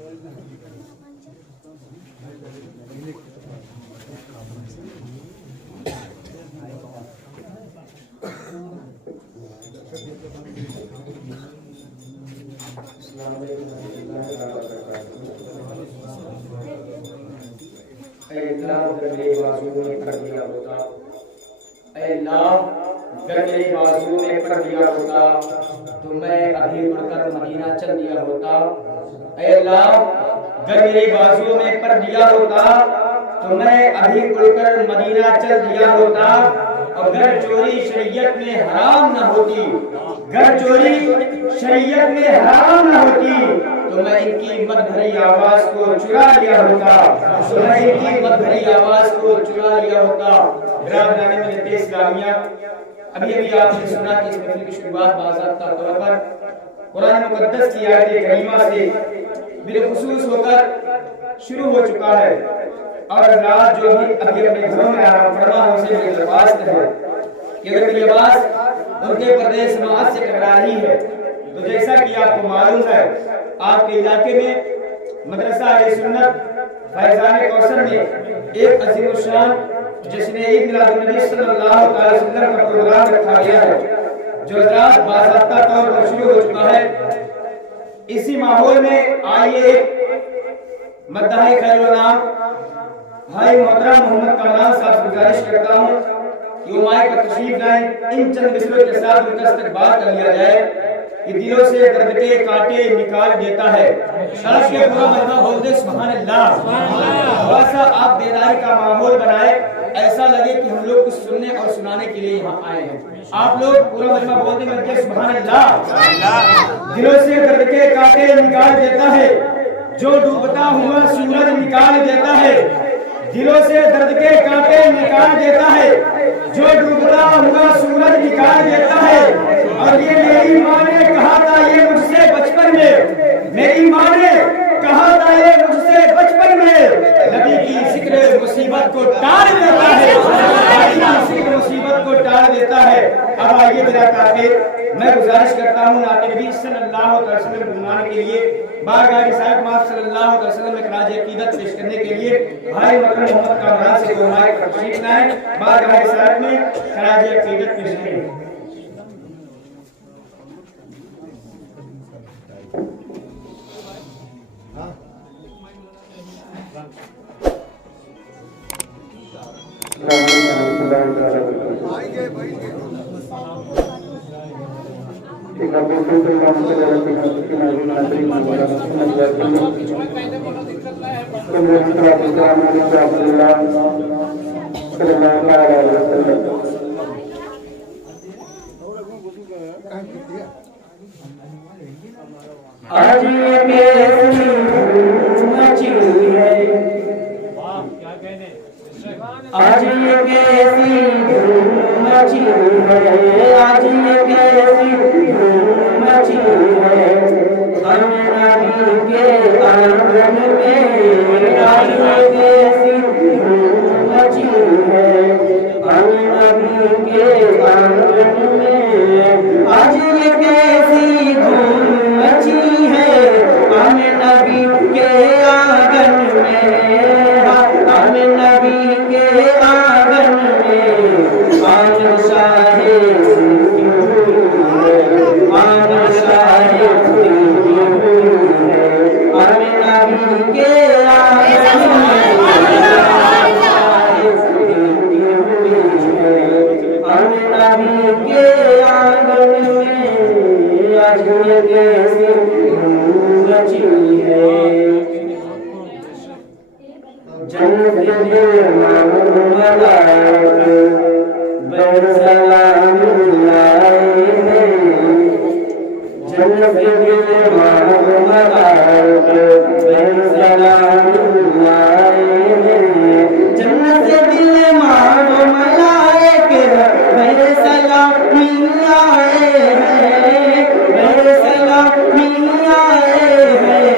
اے اللہ اگر میرے بازو میں کر دیا ہوتا، اے اللہ اگر میرے بازو میں کر دیا ہوتا تو میں ابھی اڑ کر مدینہ چل دیا ہوتا۔ اے اللہ اگر میرے بازو میں کر دیا ہوتا تو میں ابھی اڑ کر مدینہ چل دیا ہوتا۔ اگر چوری شریعت میں حرام نہ ہوتی، اگر چوری شریعت میں حرام نہ ہوتی تو میں ان کی مد بھری آواز کو چرا لیا ہوتا، تو میں ان کی مد بھری آواز کو چرا لیا ہوتا۔ برادران ملت اسلامیہ، ابھی آپ نے سنا کہ اس محفل کی شروعات باضابطہ طور پر قرآن مقدس کی آیت کریمہ سے بالخصوص ہو کر شروع ہو چکا ہے، اور رات جو بھی ابھی اپنے گھروں میں آرام فرما ہو سے میری درخواست ہے کہ اگر میری آواز ان کے پردے سماعت سے ٹکرا رہی ہے تو جیسا کہ آپ کو معلوم ہے آپ کے علاقے میں مدرسہ اہل سنت فیضان کوثر میں ایک عظیم الشان جشن عید میلاد النبی صلی اللہ علیہ وسلم کا پروگرام رکھا گیا ہے، جو رات باضابطہ طور پر شروع ہو چکا ہے۔ اسی ماحول میں آئیے مداح خیر الانام بھائی محترم محمد کامران صاحب سے گزارش کرتا ہوں کہ وہ مائک پر تشریف لائیں، ان چند مصروں کے ساتھ ان کا استقبال کر لیا جائے کہ دلوں سے درد کے کانٹے نکال دیتا ہے۔ شرف کے پورا مجمع بول دے سبحان اللہ۔ تھوڑا سا آپ بیداری کا ماحول بنائے، ایسا لگے کہ ہم لوگ کچھ سننے اور سنانے کے لیے یہاں آئے ہیں۔ آپ لوگ پورا مجمع بول دے مل کے سبحان اللہ۔ دلوں سے درد کے کانٹے نکال دیتا ہے، جو ڈوبتا ہوا سورج نکال دیتا ہے۔ دلوں سے درد کے کانٹے نکال دیتا ہے، جو ڈوبتا ہوا سورج نکال دیتا ہے۔ اور یہ میری ماں نے کہا تھا یہ مجھ سے بچپن میں، میری ماں نے کہا تھا یہ مجھ سے بچپن میں، نبی کی ذکر مصیبت کو ٹال دیتا ہے، نبی کی ذکر مصیبت کو ٹال دیتا ہے۔ اب آئیے میرا کافر، میں گزارش کرتا ہوں نعت نبی صلی اللہ علیہ وسلم گنگانے کے لیے بارگاہ رسالت مآب صلی اللہ علیہ وسلم میں خراج عقیدت پیش کرنے کے لیے بھائی محترم محمد کامران سے دعائیں تشریف لائیں، بارگاہ رسالت میں خراج عقیدت پیش کریں۔ آج یہ کیسی مچی ہے، آج یہ کیسی مچی ہے، آج یہ کیسی مچی ہے، ہم نبی کے آنگن میں، آج یہ کیسی مچی ہے، ہم نبی کے آنگن میں، آج یہ کیسی مچی ہے، ہم نبی کے آنگن میں، ہم نبی کے آنگن میں، آن شاہ آن شاہ ہم نبی کے آنگن میں، ہم نبی کے آنگن میں، آج یہ کیسی مچی ہے، جنت کے محمد بر سلام لائے ہیں، جنت کے محمد بر سلام لائے ہیں، جنت دل محمد بر سلامی آئے ہیں، بر سلامی آئے ہیں،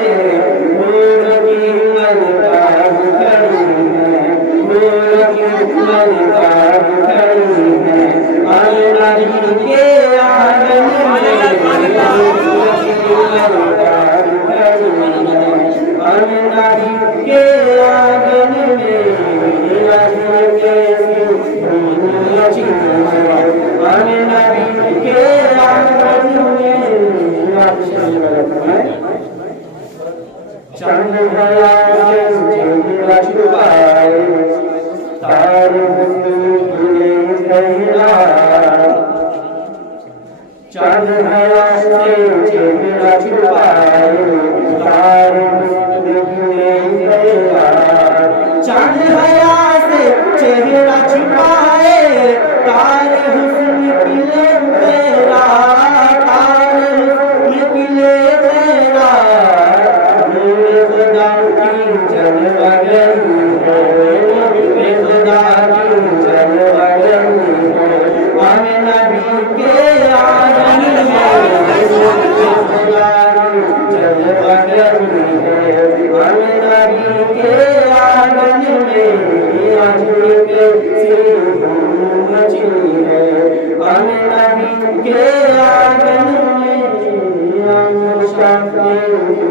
نور کی ملتاب کھڑی ہے، نور کی چند حیا سے میرا چھپائے تارے گلے گہرا چند حیا سے میرا چھپائے تارے گلے گہرا چند حیا سے چہرہ چھپائے تارے حسن کلے تیرا تارے حسن کلے تیرا میرے خدا کی جلوہ گری ہے میرے خدا کی جلوہ گری ہے ہم نبی کے آنگن میں میرے خدا کی جلوہ گری ہے ہم نبی کے آنگن میں آج کے سیر مچی ہے ہم نبی کے آنگن میں ہم شاکر کی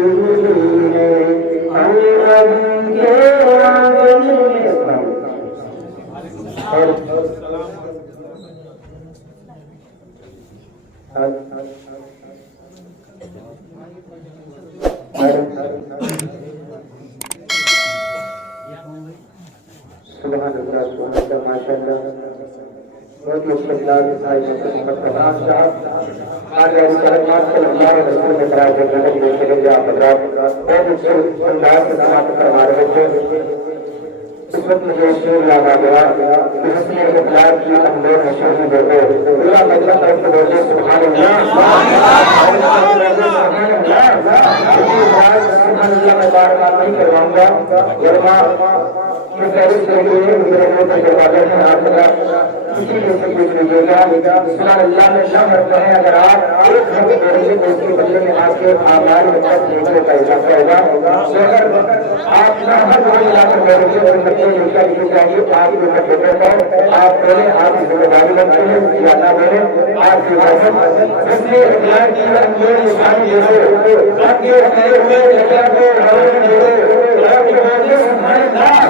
ہوئی ہے ہم نبی کے آنگن میں سبحان اللہ سبحان اللہ ماشاء اللہ بہت ہی استقلال کے ساتھ محمد فراز صاحب آج اس کلمات صلی اللہ علیہ وسلم کے برائے جنت میں چلے جا حضرات بہت اچھے انداز سے سماعت فرما رہے تھے اس وقت مجھے شعر یاد آ گیا کہ حسن اقبال کی اندر مشہور میں دیکھو اللہ مجلس طرف سے بولے سبحان اللہ سبحان اللہ میں بار بار نہیں کرواؤں گا ورنہ کہ فیرس کے لیے میرے کوئی تجربہ میں آپ کا کسی کے سے پوچھ لیجیے گا سبحان اللہ میں نہ مرتے ہیں اگر آپ ایک گھنٹے میرے سے دوسری بچے میں آپ کے آمال میں تک دیکھنے کا اضافہ ہوگا اگر آپ نہ ہر روز لا کر میرے سے اور بچے جو کیا لکھے چاہیے آپ کے بچے پر آپ کریں آپ کی ذمہ داری بنتے ہیں یا نہ کریں آپ کی حفاظت اس لیے اخلاق کی اندر نشانی دے دو آپ کے اپنے ہوئے جگہ کو روز دے دو آپ کے بچے سبحان اللہ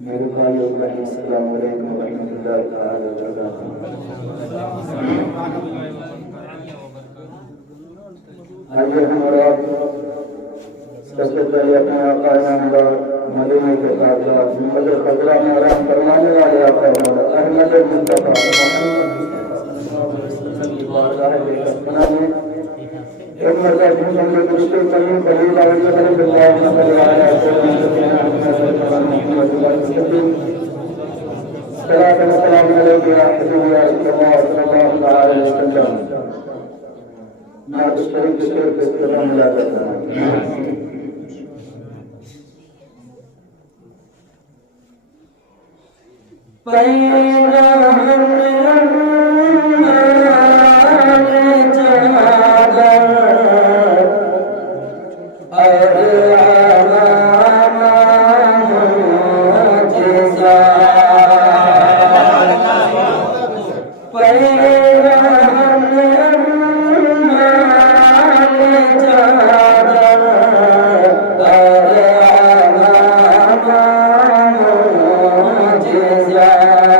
میرے بھائیو السلام علیکم ورحمۃ اللہ تعالی وبرکاتہ آئیے ہم اور آپ سب سے پہلے اپنے آقا نامدار مدینے کے ساتھ مقدر خضرہ میں آرام فرمانے والے آقا احمد مصطفیٰ کی بارگاہ بنا میں ایک مرتبہ جن کے درست کریم قریب علیہ وسلم السلام علیکم یا حبیبی یا رسول اللہ صلی اللہ علیہ وسلم نعت شریف کے استقبال ملا کرتا ہے Yeah.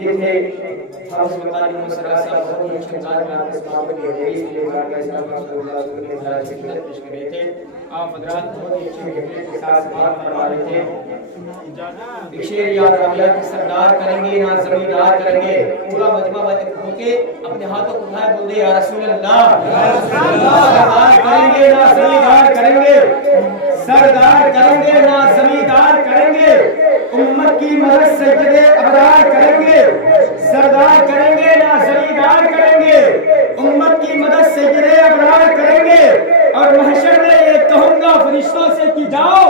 یہ تھے حافظ مقاری مسرا صاحب، بہت ہی اچھے انداز میں آپ اس بات کی حدیث کے بارے میں اسلام رسول اللہ صلی اللہ علیہ وسلم کی پیش کر رہے تھے. آپ حضرات بہت ہی اچھے گفتگو کے ساتھ بات فرما رہے تھے. ایک شعر یاد آ گیا کہ سردار کریں گے نہ زمیندار کریں گے. پورا مجمع ہو کے اپنے ہاتھوں کو اٹھائے بول دے یا رسول اللہ. سردار کریں گے نہ زمیندار کریں گے، سردار کریں گے نہ زمیندار کریں گے، امت کی مدد سجدے ابرار کریں گے. سردار کریں گے نہ زمیندار کریں گے، امت کی مدد سجدے ابرار کریں گے. اور محشر میں یہ کہوں گا فرشتوں سے کہ جاؤ،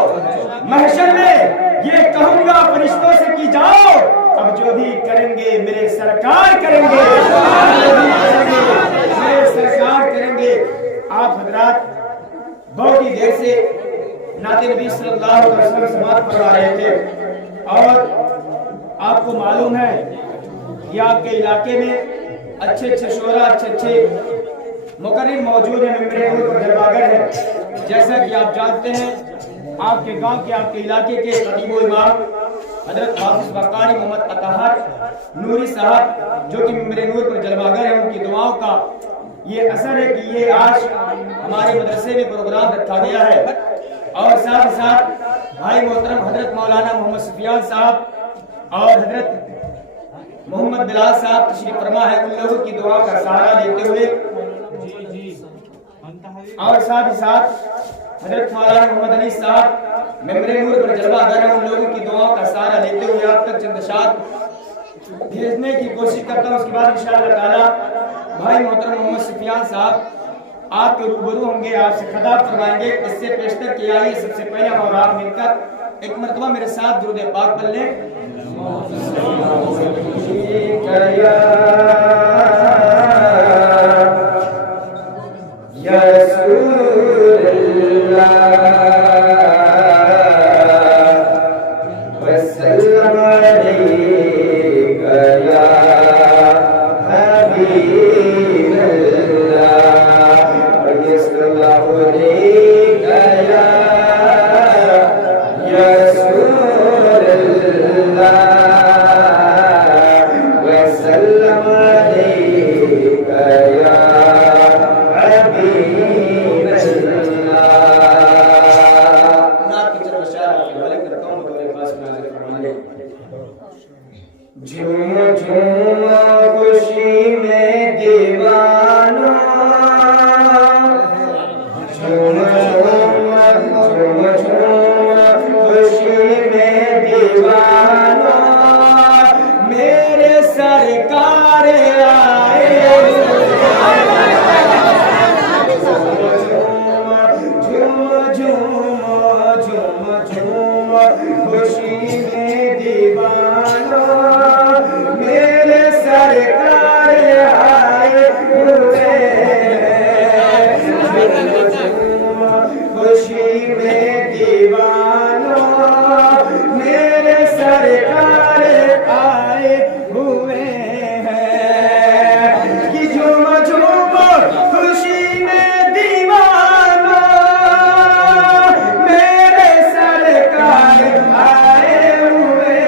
محشر میں یہ کہوں گا فرشتوں سے کہ جاؤ، اب جو بھی کریں گے میرے سرکار کریں گے، میرے سرکار کریں گے. آپ حضرات بہت ہی دیر سے نعت نبی صلی اللہ علیہ وسلم سماعت فرما رہے تھے، اور آپ کو معلوم ہے کہ آپ کے علاقے میں اچھے اچھے شعراء، اچھے اچھے مقرر موجود ہیں، ممبر نور پر جلوہ گر ہے. جیسا کہ آپ جانتے ہیں آپ کے گاؤں کے، آپ کے علاقے کے خطیب و امام حضرت حافظ وقاری محمد اطہر نوری صاحب جو کہ ممبر نور پر جلوہ گر ہیں، ان کی دعاؤں کا یہ اثر ہے کہ یہ آج ہمارے مدرسے میں پروگرام رکھا گیا ہے. اور ساتھ ساتھ بھائی محترم حضرت مولانا محمد سفیان صاحب اور حضرت محمد بلال صاحب تشریف فرما ہے. ان لوگوں کی دعا کا سہارا لیتے ہوئے اور ساتھ ہی ساتھ حضرت مولانا محمد علی صاحب ممبر نور پر جلوہ گر ہیں، ان لوگوں کی دعاؤں کا سہارا لیتے ہوئے آپ تک چند اشعار بھیجنے کی کوشش کرتا ہوں. اس کے بعد انشاءاللہ تعالی بھائی محترم محمد سفیان صاحب آپ کے روبرو ہوں گے، آپ سے خطاب فرمائیں گے. اس سے پیشتر کیا ہے سب سے پہلے ہم اور آپ مل کر ایک مرتبہ میرے ساتھ درود پاک پڑھ لیں. یا رسول اللہ وسلم علیک یا حبیب اللہ صلی اللہ علیک یا رسول اللہ وسلم علیک یا جھوم جھوم خوشی میں دیوانہ، جھوم جھوم خوشی میں دیوانہ، میرے سرکار آئے. جھوم جھوم خوشی میں دیوانہ، میرے سرکار آئے ہوئے خوشی میں دیوانہ، میرے سرکار آئے ہوئے ہیں. کہ جھوم جھوم خوشی میں دیوانہ، میرے سرکار آئے ہوئے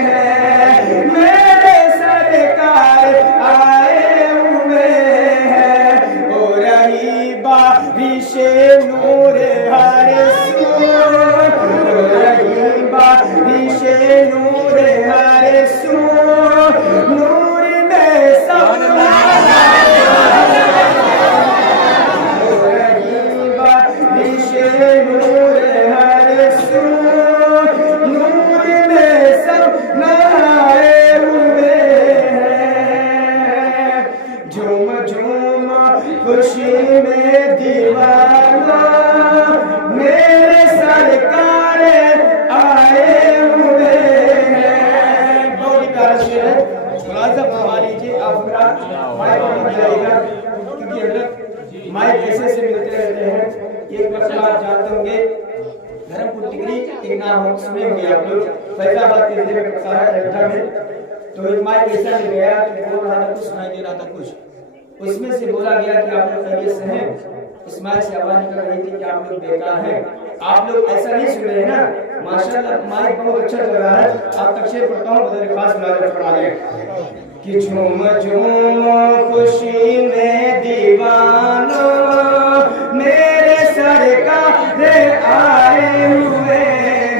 ہیں، میرے سرکار آئے ہوئے ہیں. ہو رہی بارش نور ہر سو، ہو رہی بارش نور ہر سو، نور میں سب ہو رہی بارش نور ہر سو، نور میں سب نہائے ہوئے ہیں. جھوم جھوم خوشی میں دیوانہ، میرے سرکار آئے ہوئے ہیں. بہت ہی پیارا شعر ہے، ملاحظہ فرما لیجیے. آپ مائک نہیں ملائے گا کیونکہ حضرت مائک ایسے سے ملتے رہتے ہیں. ایک مسئلہ آپ جانتے ہوں گے، دھرم پور ڈگری ایک نام سنے ہوں گے آپ لوگ، فیض آباد کے ضلع میں پڑتا ہے ایڈا میں. تو ایک مائک ایسا لے گیا کہ بول رہا تھا کچھ، سنائی دے رہا تھا کچھ. اس میں سے بولا گیا کہ آپ لوگ خیریت سے ہیں. اس مائک سے آواز نکل رہی تھی کہ آپ لوگ بیکار ہیں. آپ لوگ ایسا نہیں سن رہے ہیں نا؟ ماشاءاللہ مائک بہت اچھا چل رہا ہے. آپ تکشیر پڑھتا ہوں بدر خاص ملازمت فرما دیں کہ جھوم جھوم خوشی میں دیوانوں میرے سرکار آئے ہوئے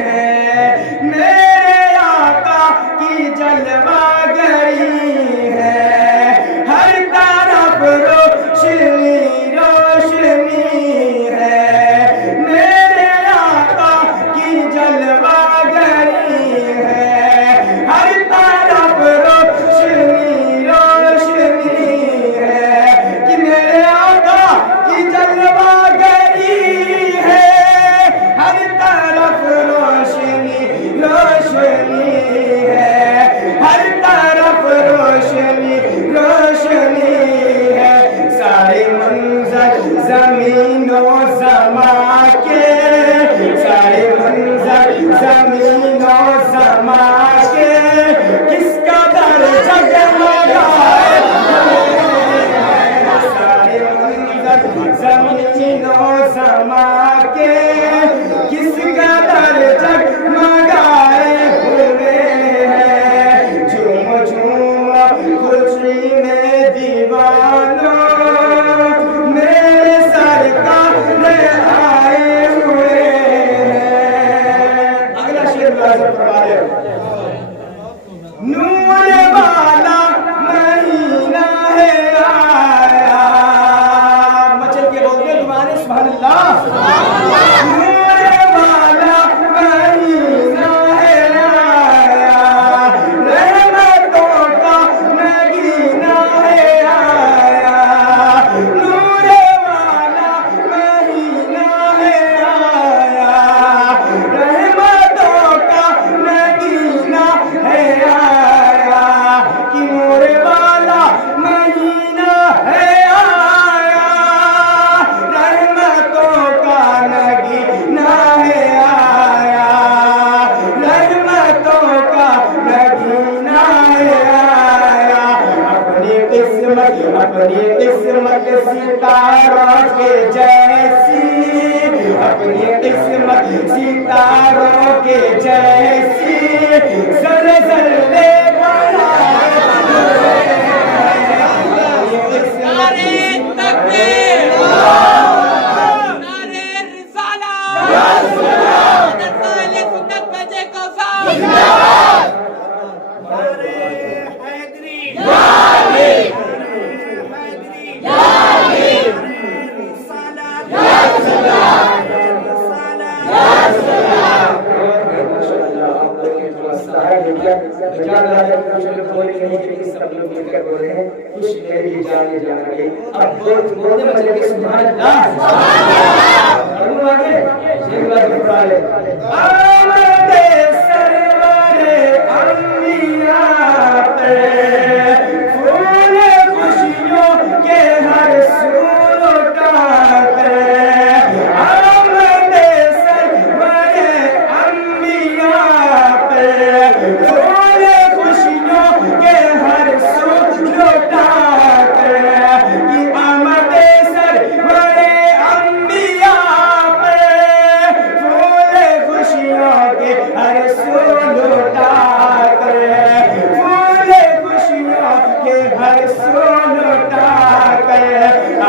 ہیں. میرے آقا کی جلوہ گری ہے. ہر طرف روشنی روشنی ہے. میرے آقا کی جلوہ گری ہے. ہر طرف روشنی روشنی ہے. کہ میرے آقا کی جلوہ گری ہے. ہر طرف روشنی روشنی ہے. ہر طرف روشنی روشنی ہے. سارے منظر زمین و سما کے. سارے منظر زمین و سما کے. کس قدر جگمگائے سارے منظر زمین و سما کے. کس قدر جگمگائے ہوئے ہیں. جھوم جھوم خوشی میں دیوانوں میرے سرکار آئے ہوئے ہیں. اگلا شعر ملازم فرما دیں. نور والا مہینہ ہے آیا. مچل کے بولتے تمہارے سبحان اللہ. نور والا مہینہ ہے آیا. رحمتوں کا مہینہ ہے آیا. نور والا مہینہ ہے آیا. رحمتوں کا مہینہ ہے آیا. کہ نور والا مہینہ ہے آیا. رحمتوں کا مہینہ ہے آیا. رحمتوں کا مہینہ ہے آیا. اپنی قسمت ستاروں کے جیسی. اپنی قسمت ستاروں کے جیسی. زلزلے بنائے ہوئے ہیں. اپنی قسمت نعرے تکبیر، نعرے رسالت، حضرت اہل سنت بجے کوثر، نعرے حیدری، نعرے حیدری، نعرے رسالت،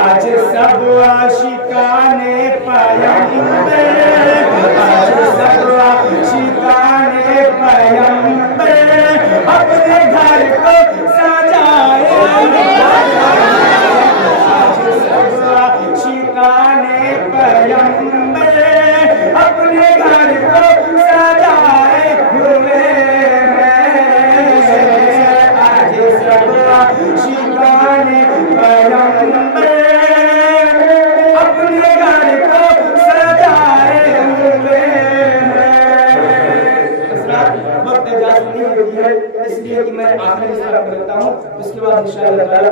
آج سب عاشقانے پیغمبر. آج سب عاشقانے پیغمبر اپنے گھر کو سجائے. آج سب عاشقانے پیغمبر اپنے گھر کو سجائے ہوئے ہیں. آج سب عاشقانے پیغمبر اپنے گھر کو سجائے ہوئے ہیں. وقت اجازت نہیں ہوتی ہے اس لیے کہ میں آخری حصہ کرتا ہوں. اس کے بعد انشاءاللہ تعالی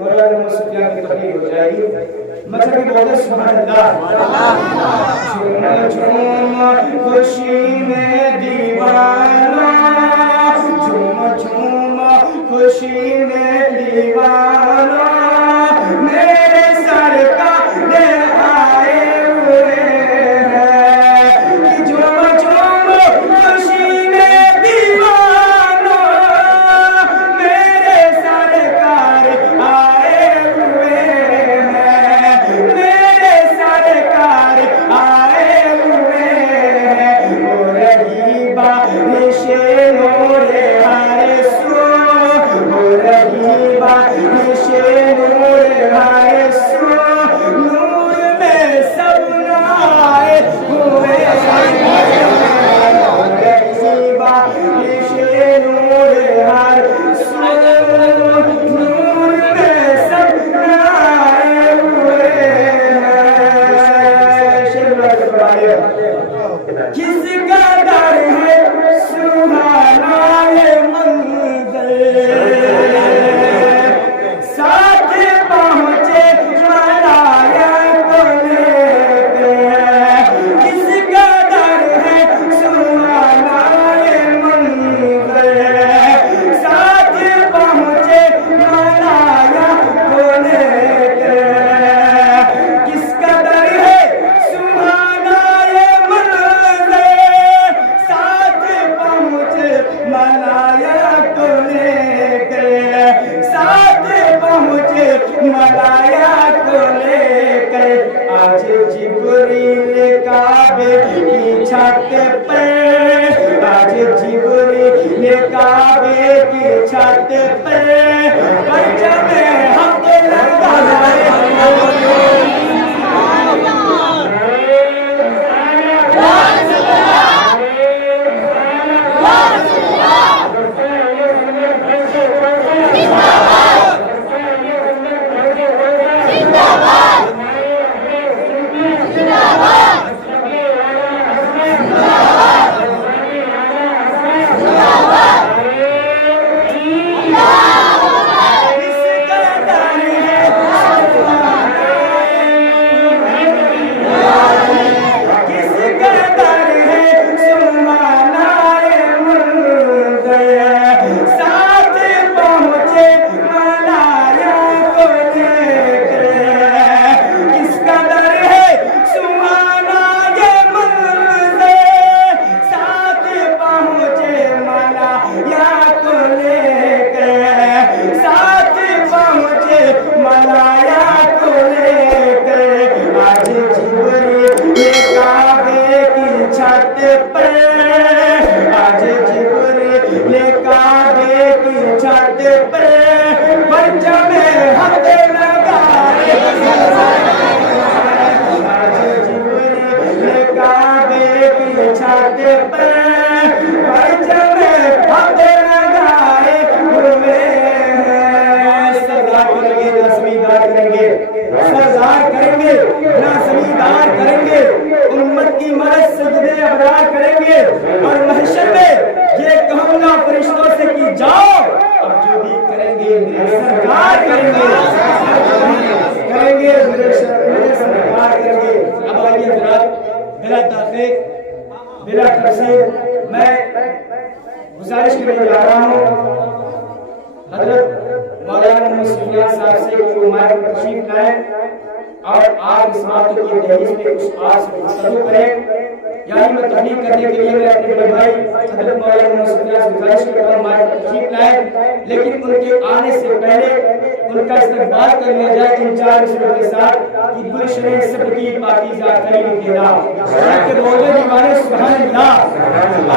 مولانا محمد سفیان کی تقریر ہو جائے گی. مطلب کہ بولے سبحان اللہ. جھوم جھوم خوشی میں دیوانہ. جھوم جھوم خوشی میں دیوانہ میرے سرکار آئے ہوئے ہیں. آج جبریل کعبے کی چھت پہ آج جبریل کعبے کی چھت پہ پرچم حق لگائے میں گزارش کرنے جا رہا ہوں حضرت مولانا مسلم صاحب سے کہ وہ مائک پر تشریف لائیں اور آپ اس بات کی دہلیز میں کچھ آج گفتگو کریں. یعنی میں تبلیغ کرنے کے لیے میں اپنے بڑے بھائی حضرت مولانا مسلم سے گزارش کرتا ہوں مائک پر تشریف لائیں، لیکن ان کے آنے سے پہلے ان کا استقبال کر لیا جائے ان چار مصروں کے ساتھ کہ گلشن سب کی پاکیزہ خلیل کے نام کہ بولے دیوانے سبحان اللہ.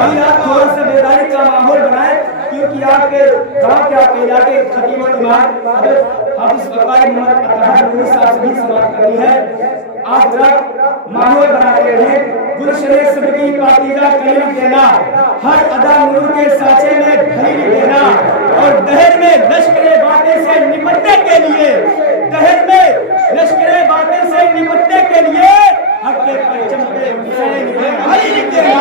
ابھی آپ تھوڑا سا بیداری کا ماحول بنائیں کیونکہ آپ کے گاؤں کے آپ کے علاقے خطیب و امام حضرت حافظ وقار محمد اطہر نوری صاحب سے بھی سماعت کرنی ہے. آپ ذرا ماحول بناتے رہیں. گلشن سب کی پاکیزہ خلیل دینا، ہر ادا نور کے سانچے میں خلیل دینا، اور دہر میں لشکر باطل سے نپٹنے کے لیے دہر میں لشکر باطل سے نپٹنے کے لیے حق کے پرچم پہ حسین ابن علی لکھ دینا،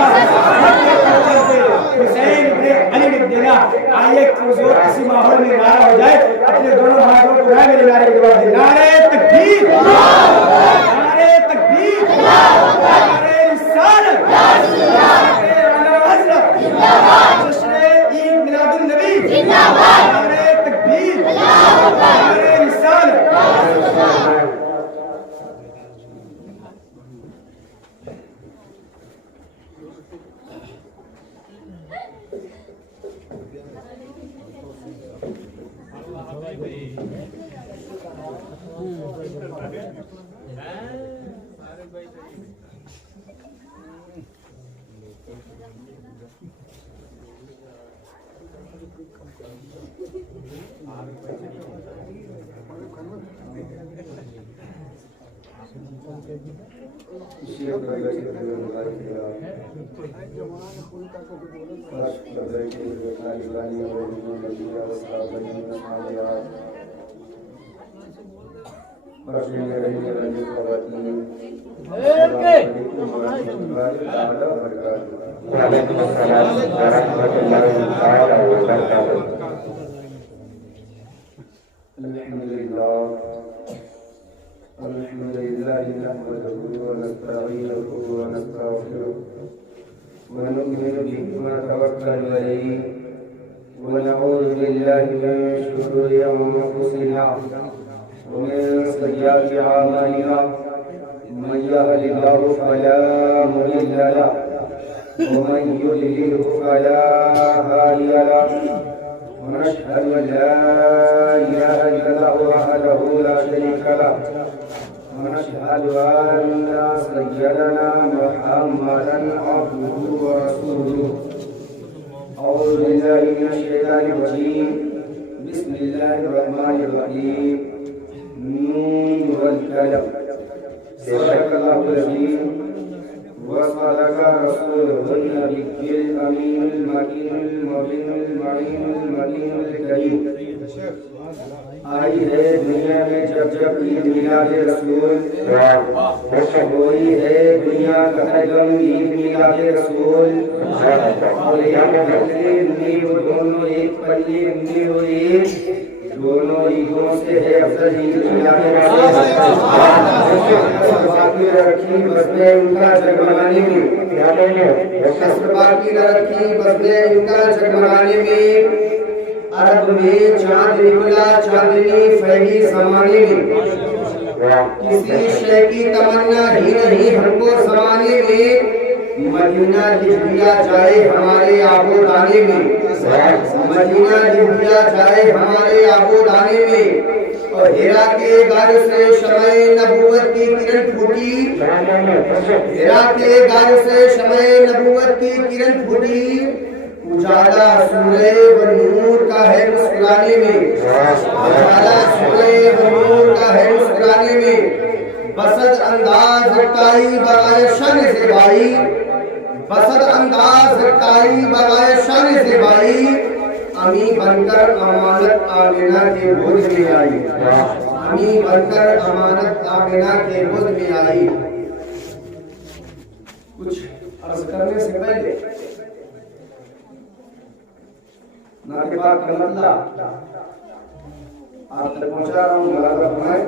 حق کے پرچم پہ حسین ابن علی لکھ دینا. آئیے زور کسی ماحول میں نعرہ ہو جائے. اپنے دونوں ہاتھوں کو اٹھائے میرے نعرے کے بعد نعرہ تکبیر، نعرہ تکبیر، نعرہ رسالت، نعرہ اعلی حضرت، جشن عید میلاد النبی، نعرہ تکبیر، نعرہ رسالت. الحمد لله نحمده ونستعينه ونستغفره ونؤمن به ونتوكل عليه ونعوذ بالله من شرور انفسنا ومن سيئات اعمالنا من يهد الله فلا مضل له ومن يضلل فلا هادي له ونشهد ان لا اله الا الله وحده لا شريك له ونشهد أن سيدنا محمدا عبده ورسوله. أعوذ بالله من الشيطان الرجيم. بسم الله الرحمن الرحيم. نون والقلم. صدق الله العظيم وصدق رسوله النبي الأمين المكين المبين المعين المكين الكريم. آئی ہے دنیا میں جب جب عید میلاد رسول ہوئی ہے دنیا کا غم عید میلاد رسول. اور یہاں پلے دونوں ایک پلے امنی ہوئی دونوں عیدوں سے ہے افضل عید میلاد رسول. باقی رکھی بس میں ان کا جگمگانے میں باقی رکھی بس میں ان کا جگمگانے میں. عرب میں چاند نکلا چاندنی پھیلی زمانے میں. کسی شے کی تمنا ہی نہیں ہم کو زمانے میں. مدینہ لکھ دیا جائے ہمارے آب و دانے میں. مدینہ لکھ دیا جائے ہمارے آب و دانے میں. اور ہیرا کے غار سے شمع نبوت کی کرن پھوٹی. ہیرا کے غار سے شمع نبوت کی کرن پھوٹی. اجالا سورہ و نور کا ہے مسکرانے میں. اجالا سورہ و نور کا ہے مسکرانے میں. بسط انداز رکھائی برائے شان زیبائی. بسط انداز رکھائی برائے شان زیبائی. امی بن کر امانت آمینہ کے گود میں آئی. امی بن کر امانت آمینہ کے گود میں آئی. کچھ عرض کرنے سے پہلے نعت پاک کا مطلع آپ تک پہنچا رہا ہوں. ملاحظہ فرمائیں.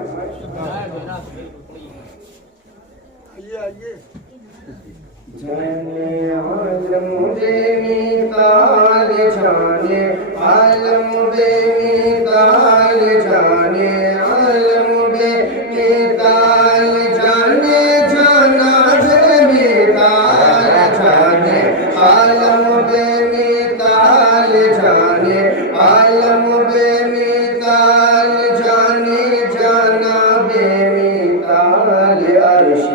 جانے عالم بے مثال جانے عالم بے مثال جانے عالم بے مثال جانے جانا بے مثال جانے عالم بے مثال جانے عالم بے مثال جانے جانا بے مثال. عرش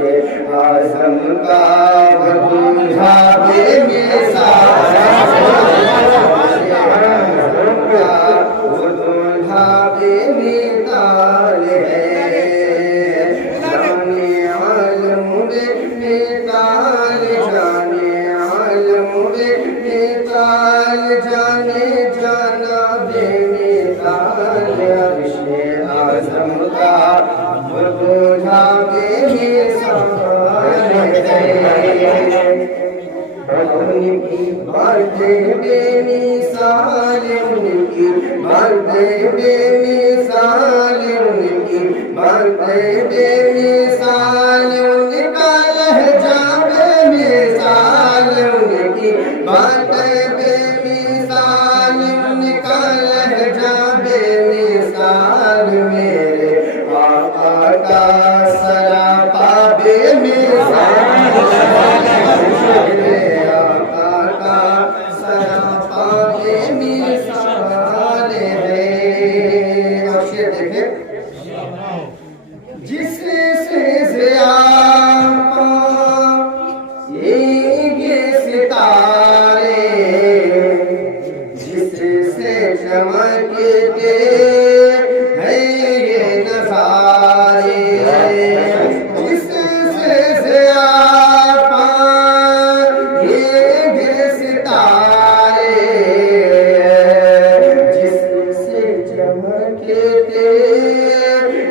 اعظم کا وجودہ بے مثال. وجودہ بے مثال ہے. جانے عالم بے مثال جانے عالم بے مثال جانے جانا بے مثال. عرش اعظم کا وجودہ بے مثال ہے. ان کی باتیں بے مثال. ان کی باتیں بے مثال. ان کی باتیں بے مثال. ان کا لہجہ بے مثال. ان کی باتیں بے مثال. ان کا لہجہ بے مثال. میرے آقا کا سراپا بے مثال. میرے آقا کا سراپا بے مثال ہے. اور شعر دیکھیں. جس سے ضیاء یہ ستارے جس سے چمکتے ہیں یہ نظارے. جس سے ضیاء یہ ستارے جس سے چمکتے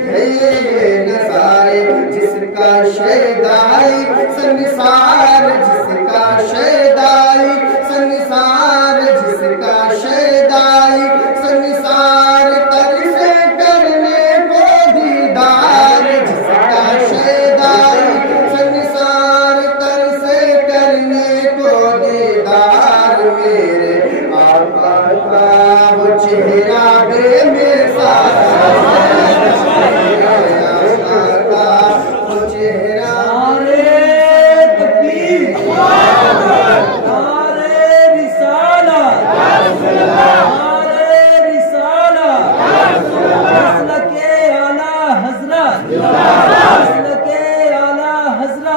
ہیں یہ نظارے. جس کا شیدائی سنسار. جس کا شیدائی سنسار. جس کا شیدائی سنسار. طرز کرنے کو دیدار. جس کا شیدائی سنسار. طرز کرنے کو دیدار. میرے آقا کا وہ چہرہ بے مثال. رسالت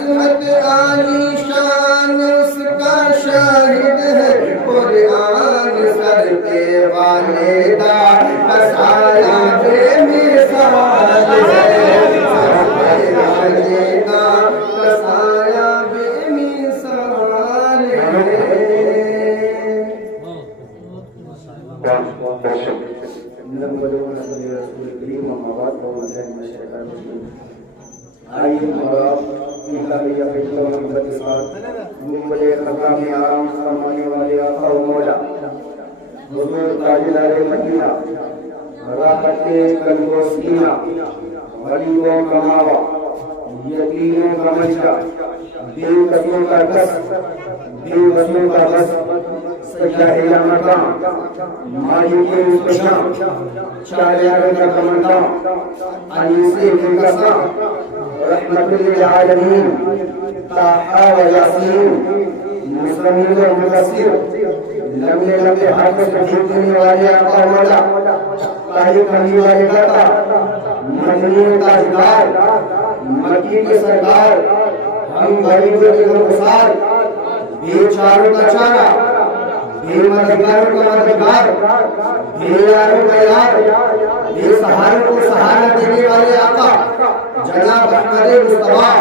عظمت عالی شان اس کا شاہد ہے قرآن سر پہ والدہ کا سایہ بے مثال ہے سر پہ والدہ کا سایہ بے مثال ہے آئیے محبت کے ساتھ گنبد خزاں میں آرام فرمانے والے آقا و مولا حضور تاجدار مدینہ راحت قلب و سینہ غریبوں کا ماوا یتیموں کا منشا بے کسوں کا کس بے بسوں کا بس سیاح مکان مالک مستشان شاعر کا کمندان علی سے بے رحمت للعالمین طاہا و یاسین مسلمین و مبصر لمبے لمبے ہاتھوں سے جھوٹنے والے آقا مولا تاہی کرنے والے داتا مدنی تاجدار مکی کے سردار ہم غریبوں کے گسار بے چاروں کا چارہ بے مددگاروں کا مددگار بے یاروں کا یار بے سہاروں کو سہارا دینے والے آقا جناب احمد مصطفیٰ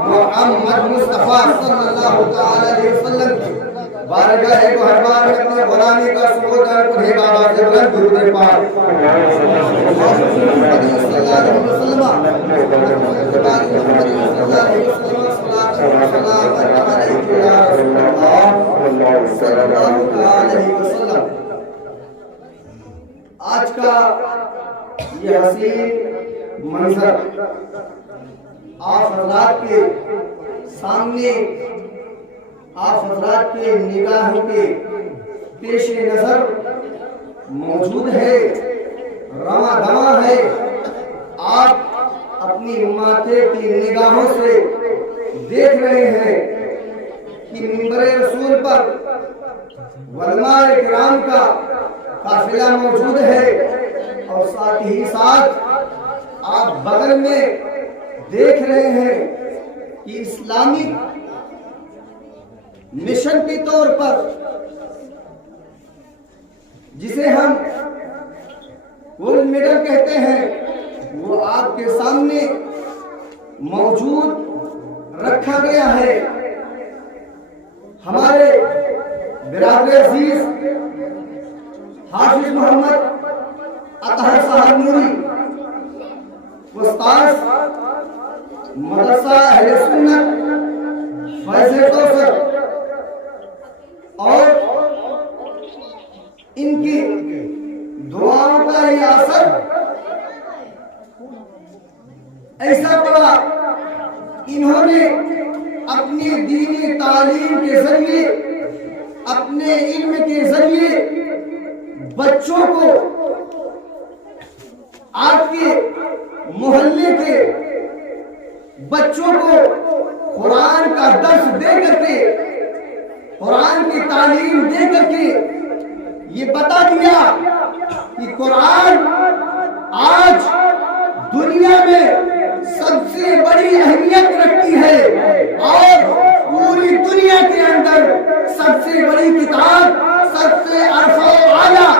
محمد مصطفیٰ صلی اللہ تعالی علیہ وسلم کی بارگاہ کو ہر بار اپنے غلامی کا سبوت کرے بابا سے بلند درود پاک صلی اللہ علیہ وسلم آج کا یہ حسین منظر آپ حضرات کے سامنے آپ حضرات کے نگاہوں کے پیش نظر موجود ہے رواں دواں ہے آپ اپنی ماتھے کی نگاہوں سے دیکھ رہے ہیں کہ منبر رسول پر علماء کرام کا قافلہ موجود ہے اور ساتھ ہی ساتھ آپ بغل میں دیکھ رہے ہیں کہ اسلامی مشن کے طور پر جسے ہم گولڈ میڈل کہتے ہیں وہ آپ کے سامنے موجود رکھا گیا ہے ہمارے برادر عزیز حافظ محمد اطہر صاحب نوری استاذ مدرسہ اہل سنت فیض کوثر اور ان کی دعاؤں کا یہ اثر ایسا پڑا انہوں نے اپنی دینی تعلیم کے ذریعے اپنے علم کے ذریعے بچوں کو آپ کے محلے کے بچوں کو قرآن کا درس دے کر کے قرآن کی تعلیم دے کر کے یہ بتا دیا کہ قرآن آج دنیا میں سب سے بڑی اہمیت رکھتی ہے اور پوری دنیا کے اندر سب سے بڑی کتاب سب سے ارفع و اعلیٰ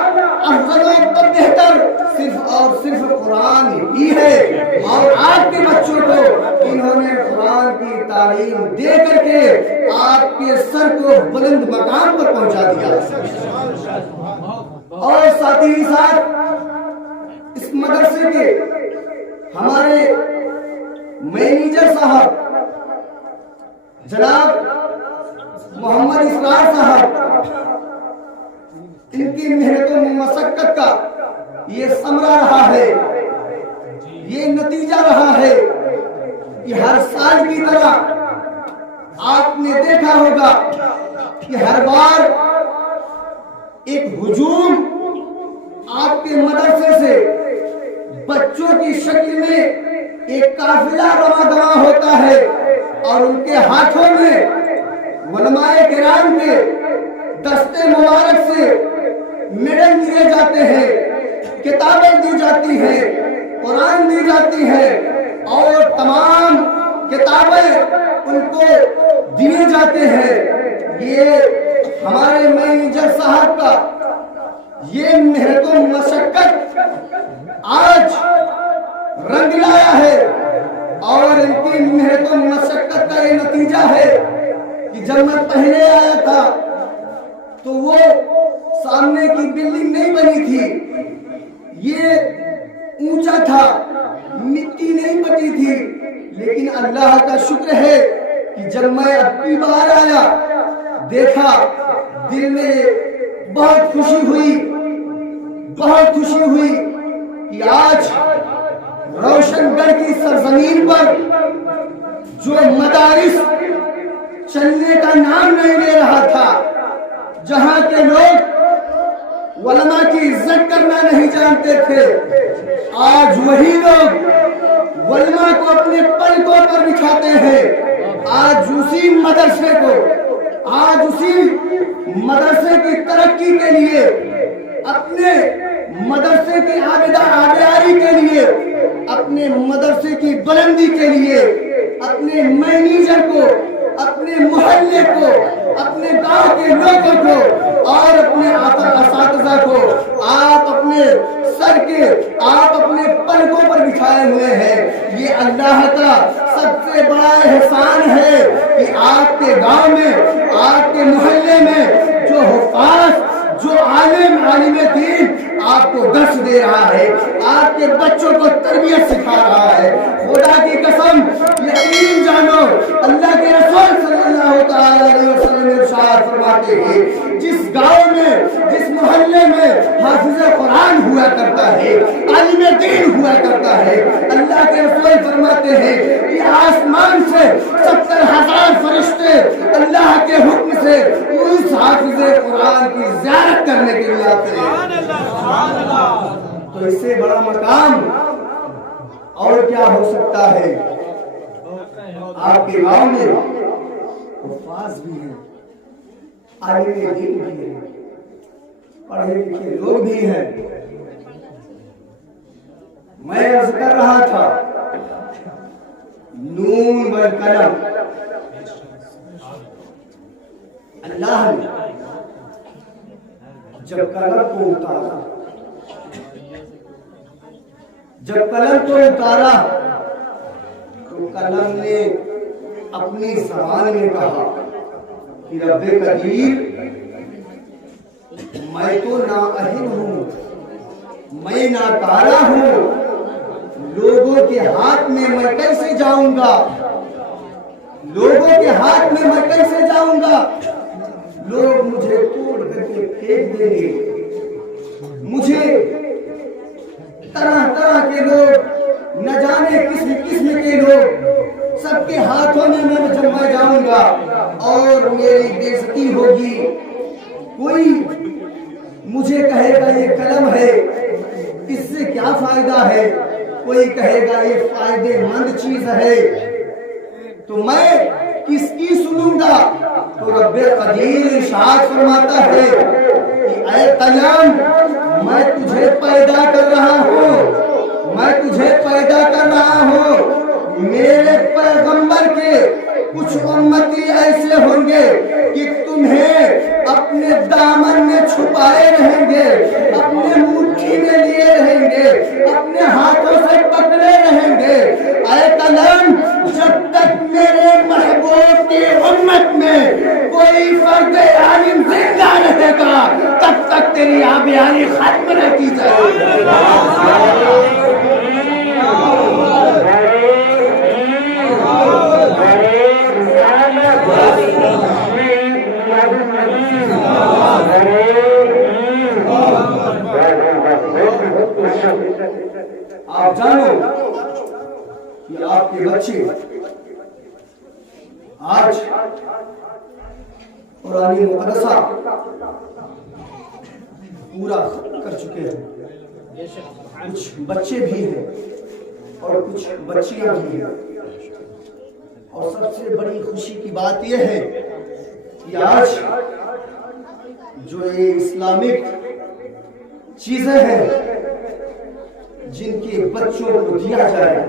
افضل و بہتر صرف اور صرف قرآن ہی ہے اور آج کے بچوں کو انہوں نے قرآن کی تعلیم دے کر کے آپ کے سر کو بلند مقام پر پہنچا دیا اور ساتھ ہی ساتھ اس مدرسے کے ہمارے مینیجر صاحب جناب محمد اسرار صاحب ان کی محنت و مشقت کا یہ ثمرہ رہا ہے یہ نتیجہ رہا ہے کہ ہر سال کی طرح آپ نے دیکھا ہوگا کہ ہر بار ایک ہجوم آپ کے مدرسے سے بچوں کی شکل میں ایک قافلہ رواں دواں ہوتا ہے اور ان کے ہاتھوں میں علماء کرام کے دستے مبارک سے میڈل دیے جاتے ہیں کتابیں دی جاتی ہیں قرآن دی جاتی ہیں اور تمام کتابیں ان ان کو دیے جاتے ہیں. یہ ہمارے مینیجر صاحب کا یہ محنت و مشقت آج رنگ لایا ہے اور ان کی محنت و مشقت کا یہ نتیجہ ہے کہ جب میں پہلے آیا تھا تو وہ سامنے کی بلڈنگ نہیں بنی تھی, یہ اونچا تھا, مٹی نہیں پٹی تھی, لیکن اللہ کا شکر ہے کہ جب میں اب کی بار آیا دیکھا دل میں بہت خوشی ہوئی کہ آج روشن گڑھ کی سرزمین پر جو مدارس چلنے کا نام نہیں لے رہا تھا, جہاں کے لوگ علماء کی عزت کرنا نہیں جانتے تھے, آج وہی لوگ علماء کو اپنے پلکوں پر بٹھاتے ہیں. آج اسی مدرسے کی ترقی کے لیے, اپنے مدرسے کی آبیاری کے لیے, اپنے مدرسے کی بلندی کے لیے, اپنے مینیجر کو, اپنے محلے کو, اپنے گاؤں کے لوگوں کو اور اپنے اساتذہ کو آپ اپنے سر کے, آپ اپنے پلکوں پر بٹھائے ہوئے ہیں. یہ اللہ کا سب سے بڑا احسان ہے کہ آپ کے گاؤں میں, آپ کے محلے میں جو حفاظ, جو عالم دین آپ کو درس دے رہا ہے, آپ کے بچوں کو تربیت سکھا رہا ہے. خدا کی قسم یقین جانو, اللہ کے رسول صلی اللہ تعالی علیہ وسلم ارشاد فرماتے ہیں, جس گاؤں میں, جس محلے میں حافظ قرآن ہوا کرتا ہے, عالم دین ہوا کرتا ہے, اللہ کے رسول فرماتے ہیں کہ آسمان سے 70,000 فرشتے اللہ کے حکم سے اس حافظ قرآن کی زیارت کرنے کے لیے آتے ہیں. تو اس سے بڑا مقام اور کیا ہو سکتا ہے؟ آپ کے گاؤں میں حفاظ بھی ہیں, عالم دین بھی ہیں, پڑھے لکھے لوگ بھی ہیں. میں عرض کر رہا تھا نون والقلم, اللہ نے جب قلم کو اتارا, تو قلم نے اپنی زبان میں کہا کہ رب قدیر, میں تو نااہل ہوں, میں ناکارہ ہوں, لوگوں کے ہاتھ میں میں کیسے جاؤں گا, لوگ مجھے توڑ کر کے پھینک دیں گے, مجھے طرح طرح کے لوگ, نہ جانے قسم کے لوگ, سب کے ہاتھوں میں میں جمع جاؤں گا اور میری بے عزتی ہوگی. کوئی مجھے کہے گا یہ قلم ہے, اس سے کیا فائدہ ہے, کوئی کہے گا یہ فائدے مند چیز ہے, تو میں کس کی سنوں گا؟ تو رب قدیر ارشاد فرماتا ہے کہ اے قلم, میں تجھے پیدا کر رہا ہوں, میرے پیغمبر کے کچھ امتی ایسے ہوں گے کہ تمہیں اپنے دامن میں چھپائے رہیں گے, اپنے مٹھی میں لیے رہیں گے, اپنے ہاتھوں سے پکڑے رہیں گے. اے قلم, جب تک میرے محبوب کی امت میں کوئی فرد عالم زندہ رہے گا تب تک تیری آبیاری ختم نہ کی جائے گی. آپ جانو کہ آپ کے بچے آج قرآن مقدسہ پورا کر چکے ہیں. کچھ بچے بھی ہیں اور کچھ بچیاں بھی ہیں, اور سب سے بڑی خوشی کی بات یہ ہے کہ آج جو یہ اسلامک چیزیں ہیں جن کے بچوں کو دیا جائے,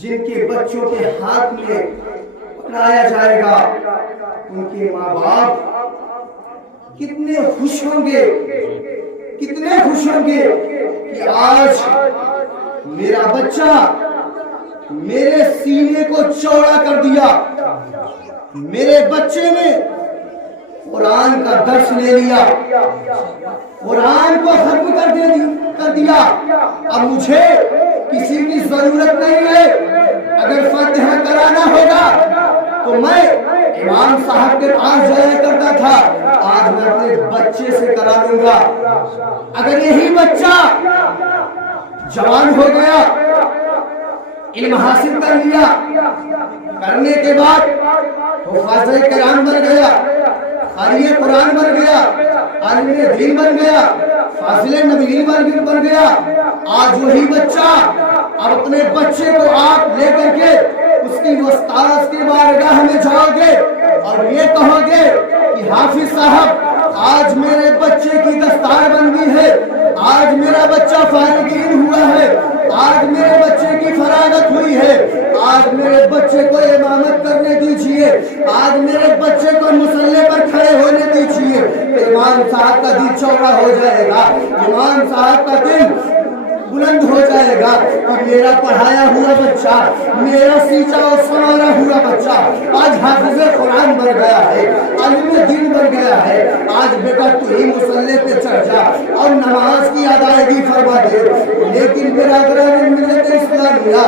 جن کے بچوں کے ہاتھ میں پکڑایا جائے گا ان کے ماں باپ کتنے خوش ہوں گے کہ آج میرا بچہ میرے سینے کو چوڑا کر دیا، میرے بچے نے قرآن کا درس لے لیا، قرآن کو ختم کر دیا، اب مجھے کسی کی ضرورت نہیں ہے، اگر فاتحہ کرانا ہوگا تو میں امام صاحب کے پاس جایا کرتا تھا، آج میں اپنے بچے سے کرا لوں گا۔ اگر یہی بچہ جوان ہو گیا، علم حاصل کر لیا، کرنے کے بعد حفاظ کرام بن گیا، قاری قرآن بن گیا، عالم دین بن گیا، فاضل نبی بن گیا، آج وہی بچہ اب اپنے بچے کو آپ لے کر کے اس کی استاذ کی بارگاہ میں جاؤ گے اور یہ کہو گے کہ حافظ صاحب آج میرے بچے کی دستار بن گئی ہے، آج میرا بچہ فارغین ہوا ہے، آج میرے بچے کی فراغت ہوئی ہے، آج میرے بچے کو امامت کرنے دیجئے، آج میرے بچے کو مصلی پر کھڑے ہونے دیجئے، امام صاحب کا دل چوڑا ہو جائے گا، امام صاحب کا دل بلند ہو جائے گا کہ میرا پڑھایا ہوا بچہ، میرا سیچا اور سنورا ہوا بچہ آج حافظ قرآن بن گیا ہے، عالم دین بن گیا ہے، آج بیٹا تو ہی مصلی پہ چڑھ جا اور نماز کی ادائیگی فرما دے۔ لیکن برادران ملت اسلامیہ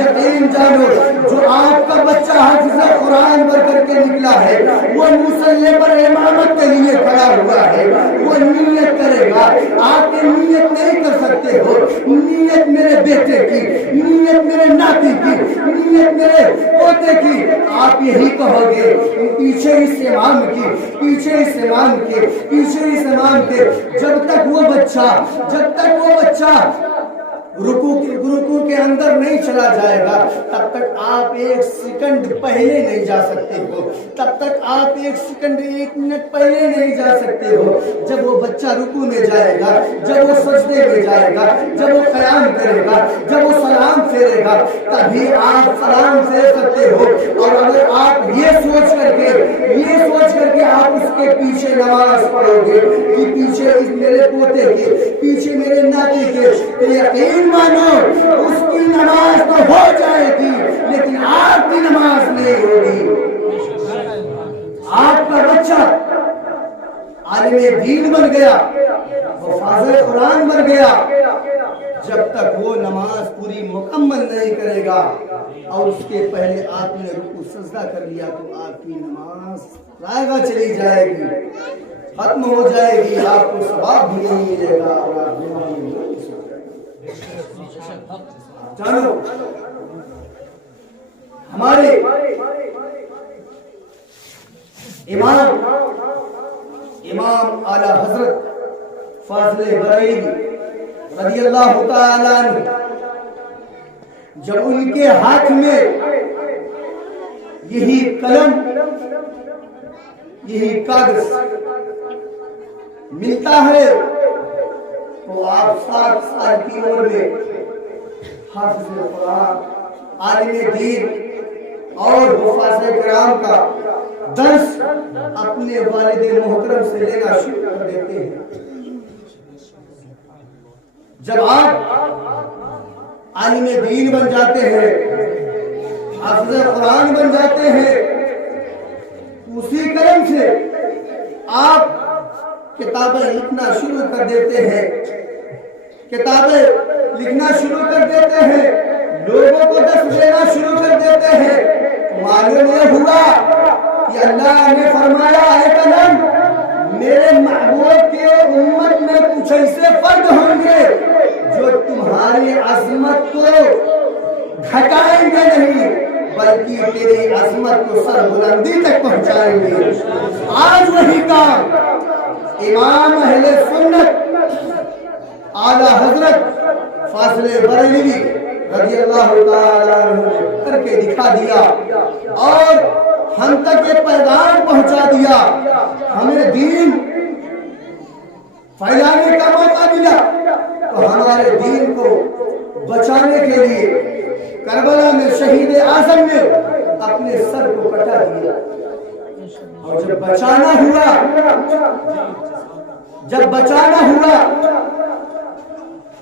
یقین جانو، جو آپ کا بچہ حافظ قرآن بن کر کے نکلا ہے وہ مصلی پر امامت کے لیے کھڑا ہوا ہے، وہ نیت کرے گا، آپ نیت نہیں کر سکتے ہو، نیت میرے بیٹے کی، نیت میرے ناتی کی، نیت میرے پوتے کی، آپ یہی کہو گے پیچھے اس امام کی، پیچھے اس امام کے، پیچھے اس امام کے، جب تک وہ بچہ رکوع کے اندر نہیں چلا جائے گا تب تک آپ ایک سیکنڈ پہلے نہیں جا سکتے ہو، تب تک آپ ایک منٹ پہلے نہیں جا سکتے ہو۔ جب وہ بچہ رکوع میں جائے گا، جب وہ سجدے میں جائے گا، جب وہ قیام کرے گا، جب وہ سلام پھیرے گا تبھی آپ سلام پھیر سکتے ہو۔ اور اگر آپ یہ سوچ کر کے آپ اس کے پیچھے نماز پڑھو گے کہ پیچھے اس میرے پوتے کے، پیچھے میرے ناتی کے، تو یقین مانو اس کی نماز تو ہو جائے گی لیکن آپ کی نماز نہیں ہوگی۔ آپ کا بچہ عالم دین بن گیا، حفاظ قرآن بن گیا، جب تک وہ نماز پوری مکمل نہیں کرے گا اور اس کے پہلے آپ نے رکوع سجدہ کر لیا تو آپ کی نماز رائگاں چلی جائے گی، ختم ہو جائے گی، آپ کو ثواب بھی نہیں ملے گا اور آپ جانو ہمارے امام اعلی حضرت فاضل بریلوی رضی اللہ تعالیٰ عنہ، جب ان کے ہاتھ میں یہی قلم، یہی کاغذ ملتا ہے تو آپ 7 سال کی عمر میں حافظ قرآن، عالم دین اور حفاظ کرام کا درس اپنے والد محترم سے لینا شروع کر دیتے ہیں۔ جب آپ عالم دین بن جاتے ہیں، حافظ قرآن بن جاتے ہیں، اسی قلم سے آپ کتابیں لکھنا شروع کر دیتے ہیں، لوگوں کو درس دینا شروع کر دیتے ہیں۔ معلوم یہ ہوا کہ اللہ نے فرمایا اے قلم میرے محبوب کے امت میں کچھ ایسے فرد ہوں گے جو تمہاری عظمت کو گھٹائیں گے نہیں بلکہ تیری عظمت کو سر بلندی تک پہنچائیں گے۔ آج وہی کام امام اہل سنت اعلی حضرت فاضل بریلوی رضی اللہ تعالیٰ عنہ کر کے دکھا دیا اور ہم تک یہ پیغام پہنچا دیا، ہمیں دین پھیلانے کا موقع ملا تو ہمارے دین کو بچانے کے لیے کربلا میں شہید اعظم نے اپنے سر کو کٹا دیا، اور جب بچانا ہوا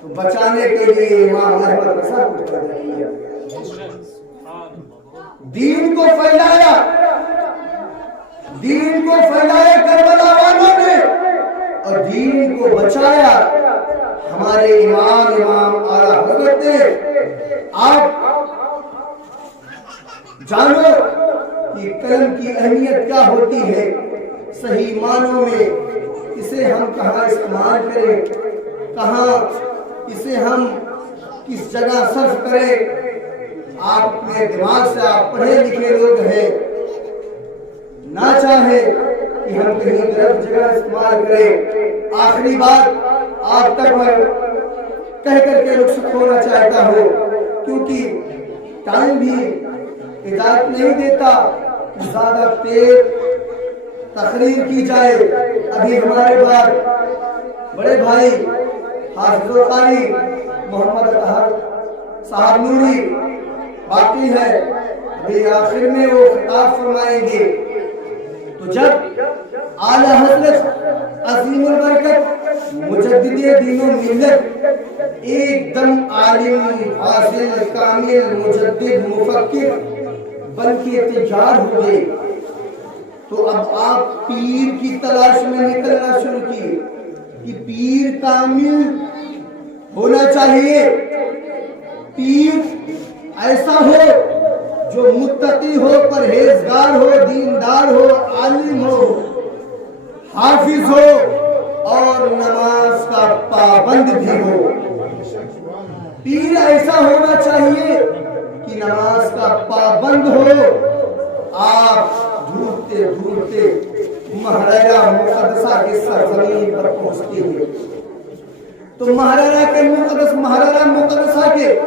تو بچانے کے لیے امام احمد رضا کو پیدا کیا، دین کو پھیلایا کربلا والوں نے، اور دین کو بچایا ہمارے امام اعلیٰ حضرت نے۔ آپ جانو کہ قلم کی اہمیت کیا ہوتی ہے، صحیح معنوں میں اسے ہم کہاں استعمال کریں، کہاں اسے ہم کس جگہ صرف کریں۔ آپ اپنے دماغ سے، آپ پڑھے لکھے لوگ ہیں، نہ چاہے کہ ہم کہیں غلط جگہ استعمال کریں۔ آخری بات آپ تک میں کہہ کر کے رخصت ہونا چاہتا ہوں، کیونکہ ٹائم بھی اجازت نہیں دیتا کہ زیادہ تیز تقریر کی جائے۔ ابھی ہمارے بعد بڑے بھائی حافظ القاری محمد اطہر صاحب نوری باقی ہے، ابھی آخر میں وہ خطاب فرمائیں گے۔ تو جب اعلیٰ حضرت عظیم البرکت مجدد دین و ملت ایک دم عالم فاضل کامل مجدد مفکر بن کے تیار ہوئے، تو اب آپ پیر کی تلاش میں نکلنا شروع کیے کہ پیر کامل ہونا چاہیے، پیر ایسا ہو جو متقی ہو، پرہیزگار ہو، دیندار ہو، عالم ہو، حافظ ہو اور نماز کا پابند بھی ہو۔ پیر ایسا ہونا چاہیے کہ نماز کا پابند ہو۔ آپ ڈھونڈتے ڈھونڈتے محررہ مقدسہ کے سرزمین پر پہنچتے ہیں، تو محررہ مقدسہ کے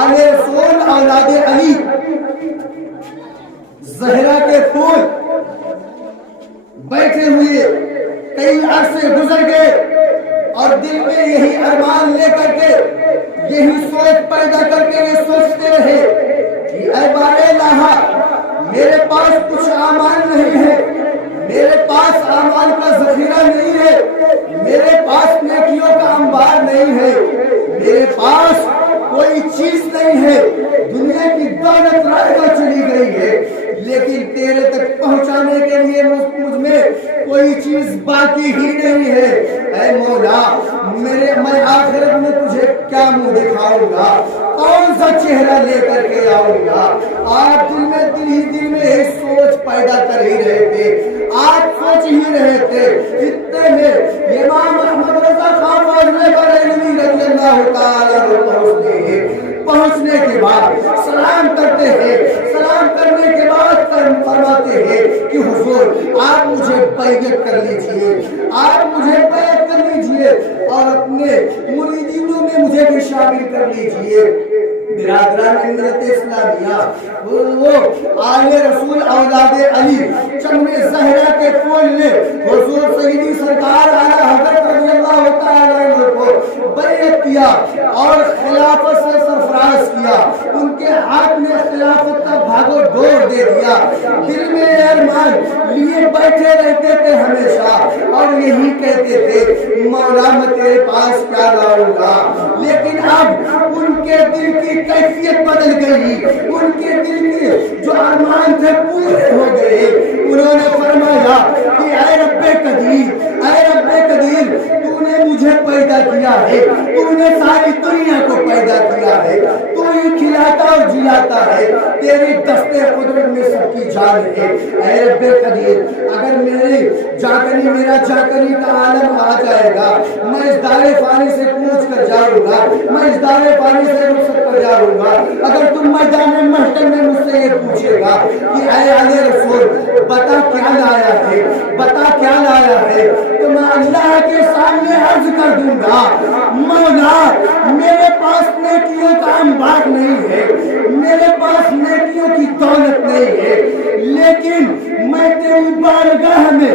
آل رسول اولاد علی زہرا کے پھول بیٹھے ہوئے کئی عرصے گزر گئے، اور دل میں یہی ارمان لے کر کے، یہی سوچ پیدا کر کے یہ سوچتے رہے کہ اے بار الہ، میرے پاس کچھ اعمال نہیں ہے، میرے پاس اعمال کا ذخیرہ نہیں ہے، میرے پاس نیکیوں کا انبار نہیں ہے، میرے پاس کوئی چیز نہیں ہے، دنیا کی دولت رائے چلی گئی ہے، لیکن تیرے تک پہنچانے کے لیے مجھ میں کوئی چیز باقی ہی نہیں ہے۔ اے مولا، میں آخرت میں تجھے کیا منہ دکھاؤں گا، کون سا چہرہ لے کر کے آؤں گا؟ آپ دل میں ایک سوچ پیدا کر ہی رہے تھے، آپ سوچ ہی رہے تھے۔ اتنے میں امام احمد رضا خان بریلوی رضی اللہ تعالیٰ پہنچنے کے بعد سلام کرتے ہیں، سلام کرنے کے بعد فرماتے ہیں کہ حضور آپ مجھے بیعت کر لیجئے، آپ مجھے بیعت کر لیجئے اور اپنے مریدینوں میں مجھے بھی شامل کر لیجئے۔ برادران ملت اسلامیہ، وہ آل رسول اولاد علی چمن زہرا کے پھول نے حضور سیدی سرکار اعلیٰ حضرت رضی اللہ تعالیٰ عنہ کو بیعت کیا اور خلافت سے سرفراز کیا، ان کے ہاتھ میں خلافت کا بھاگو ڈور دے دیا۔ دل میں ارمان لیے بیٹھے رہتے تھے ہمیشہ، اور یہی کہتے تھے مولا میں تیرے پاس کیا لاؤں گا، لیکن اب ان کے دل کی کیفیت بدل گئی، ان کے دل کے جو ارمان تھے پورے ہو گئے۔ انہوں نے فرمایا کہ اے رب قدیر، تو نے مجھے پیدا کیا ہے، تو نے ساری دنیا کو پیدا کیا ہے، تو ہی کھلاتا اور جلاتا ہے، تیری دست قدرت میں سب کی جان ہے۔ اے رب قدیر، اگر میرا جاکنی کا عالم آ جائے گا، میں اس دار فانی سے پوچھ کر جاؤں گا، میں اس دار فانی سے رخصت کر جاؤں گا۔ اگر تم میدان محشر میں مجھ سے یہ پوچھے گا کہ اے علی رسول بتا کیا لایا ہے، تو میں اللہ کے سامنے عرض کر دوں گا مولا میرے پاس نیکیوں کا انبار نہیں ہے، میرے پاس نیکیوں کی دولت نہیں ہے، لیکن میں تیری بارگاہ میں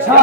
6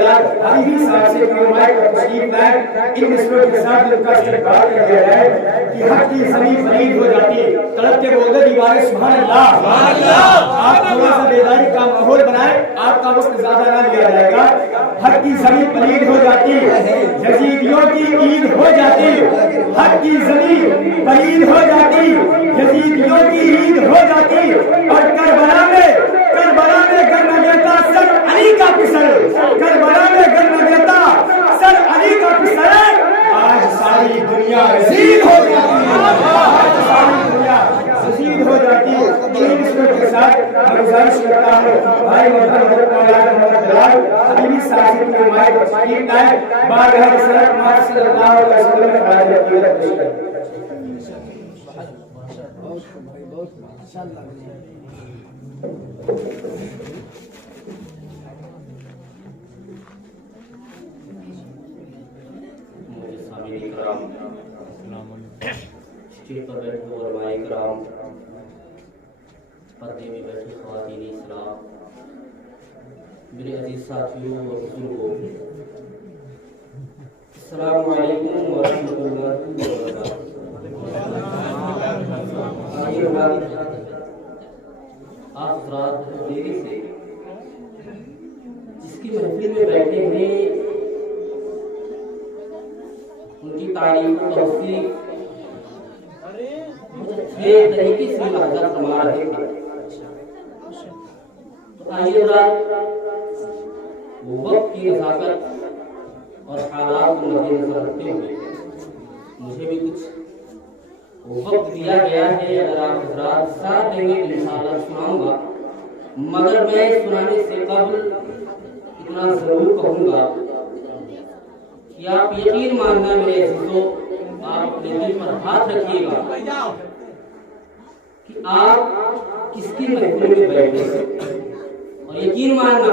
اللہ حبیبی صاحب سے فرمائے کہ تشریف لائیں ان مصروں کے ساتھ مل کر استقبال کر دیا جائے کہ حق کی زمین فرید ہو جاتی ہے. طلب کے بولتے دیوارے سبحان اللہ. آپ تھوڑا سا بیداری کا ماحول بنائیں, آپ کا وقت زیادہ نہ لیا جائے گا. حق کی زمین فرید ہو جاتی, یزیدیوں کی عید ہو جاتی, حق کی زمین فرید ہو جاتی, یزیدیوں کی عید ہو جاتی. اور کربلا میں گرم دیتا سر علی کا پسر, کربلا میں گرم دیتا سر علی کا پسر. آج ساری دنیا عزیز ہو جاتی, آج ساری دنیا عزیز ہو جاتی. ان مصروں کے ساتھ میں گزارش کرتا ہوں بھائی محترم حضرت مولانا محمد جلال حبیبی صاحب سے فرمائے کہ تشریف لائیں بارگاہ رسالت محمد صلی اللہ علیہ وسلم میں حاضر عقیدت پیش کریں. سامعین کرام, اسٹیج پر بیٹھے علماء کرام, پردے میں بیٹھے خواتین اسلام, میرے عزیز ساتھیوں اور بزرگوں, السلام علیکم ورحمۃ اللہ وبرکاتہ. آپ حضرات دیری سے جس کی محفل میں بیٹھے ہیں ان کی تعریف و توصیف اچھے طریقے سے ملاحظہ فرما رہے تھے. تو آئیے وقت کی نزاکت اور حالات کو مد نظر رکھتے ہوئے مجھے بھی کچھ وقت دیا گیا ہے. اگر آپ حضرات ساتھ دیں گے انشاءاللہ سناؤں گا, مگر میں سنانے سے قبل اتنا ضرور کہوں گا کہ آپ یقین ماننا میرے عزیزوں, آپ اپنے دل پر ہاتھ رکھیے گا کہ آپ کس کی محفل میں بیٹھے ہیں. اور یقین ماننا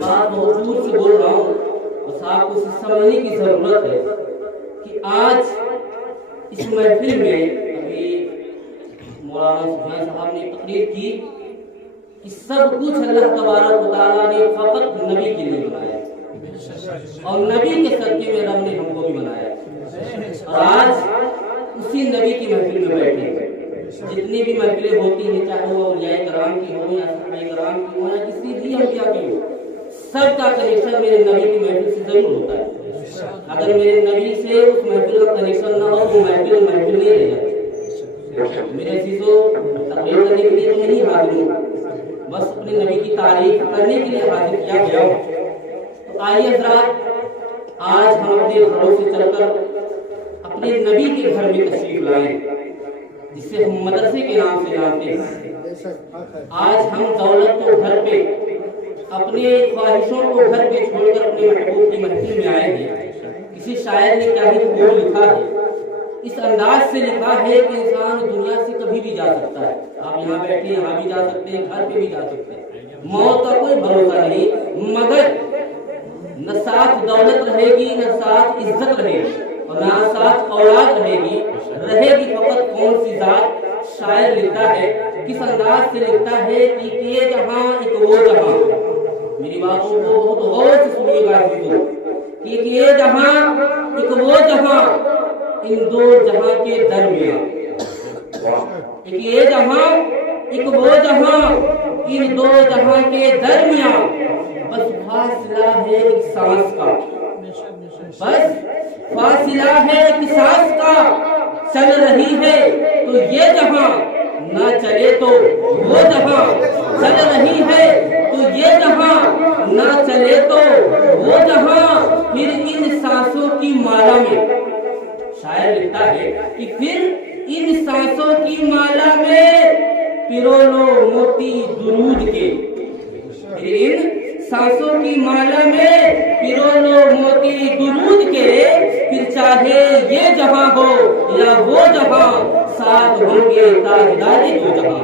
بات بہت دور سے بول رہا ہوں, بس آپ کو سمجھنے کی ضرورت ہے کہ آج اس محفل میں ابھی مولانا سفیان صاحب نے تقریر کی کہ سب کچھ اللہ تبارک و تعالیٰ نے فقط نبی کے لیے بنایا اور نبی کے صدقے میں رب نے ہم کو بھی بنایا. اور آج اسی نبی کی محفل میں بیٹھے ہیں. جتنی بھی محفلیں ہوتی ہیں, چاہے وہ اولیاء کرام کی ہو یا صحابہ کرام کی ہو یا کسی بھی انبیاء کی ہو, سب کا کنیکشن میرے نبی کی محفل سے ضرور ہوتا ہے. اگر میرے نبی سے اس محفل کا کنیکشن نہ ہو تو محفل نہیں رہ جاتی. میرے عزیزوں, تقریر کرنے کے لیے تو نہیں حاضر ہوں, بس اپنے نبی کی تعریف کرنے کے لیے حاضر کیا گیا ہوں. تو آئیے حضرات, آج ہم اپنے گھروں سے چل کر اپنے نبی کے گھر میں تشریف لائیں جسے ہم مدرسے کے نام سے جانتے ہیں. آج ہم دولت کو گھر پہ, اپنے خواہشوں کو گھر پہ چھوڑ کر اپنے محبوب کی محفل میں آئے ہیں. کسی شاعر نے کیا ہی وہ لکھا ہے, اس انداز سے لکھا ہے کہ انسان دنیا سے کبھی بھی جا سکتا ہے. آپ یہاں بیٹھے یہاں بھی جا سکتے ہیں, گھر پہ بھی جا سکتے ہیں, موت کا کوئی بھروسہ نہیں. مگر نہ ساتھ دولت رہے گی, نہ ساتھ عزت رہے گی, اور نہ ساتھ اولاد رہے گی فقط کون سی ذات. شاعر لکھتا ہے, کس انداز سے لکھتا ہے کہ یہ جہاں ایک وہ جہاں. میری باتوں کو بہت غور سے سنیے گا عزیزوں, کہ یہ جہاں ایک وہ جہاں, ان دو جہاں کے درمیان. ایک یہ جہاں ایک وہ جہاں, ان دو جہاں کے درمیان بس فاصلہ ہے ایک سانس کا. بس فاصلہ ہے ایک سانس کا. چل رہی ہے تو یہ جہاں, نہ چلے تو وہ جہاں. چل رہی ہے تو یہ جہاں, نہ چلے تو وہ جہاں. پھر ان سانسوں کی مالا میں, شاعر لکھتا ہے کہ پھر ان سانسوں کی مالا میں پیرو لو موتی درود کے. پھر ان سانسوں کی مالا میں پیرو لو موتی درود کے. پھر چاہے یہ جہاں ہو یا وہ جہاں, ساتھ ہوں گے تاجدارے دو جہاں.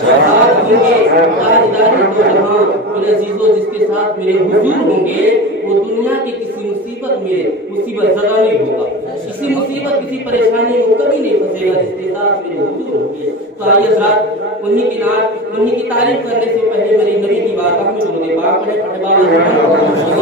ساتھ ہوں گے تاجدارے دو جہاں. میرے عزیزوں, جس کے ساتھ میرے حضور ہوں گے وہ دنیا کی کسی مصیبت میں مصیبت زدہ نہیں ہوگا, کسی مصیبت کسی پریشانی میں کبھی نہیں پھنسے گا. جس کے ساتھ میرے حضور ہوں گے. تو آئیے حضرات, انہی کی نعت, انہی کی تعریف کرنے سے پہلے میری نبی کی بارگاہ میں درود پاک پڑھیں.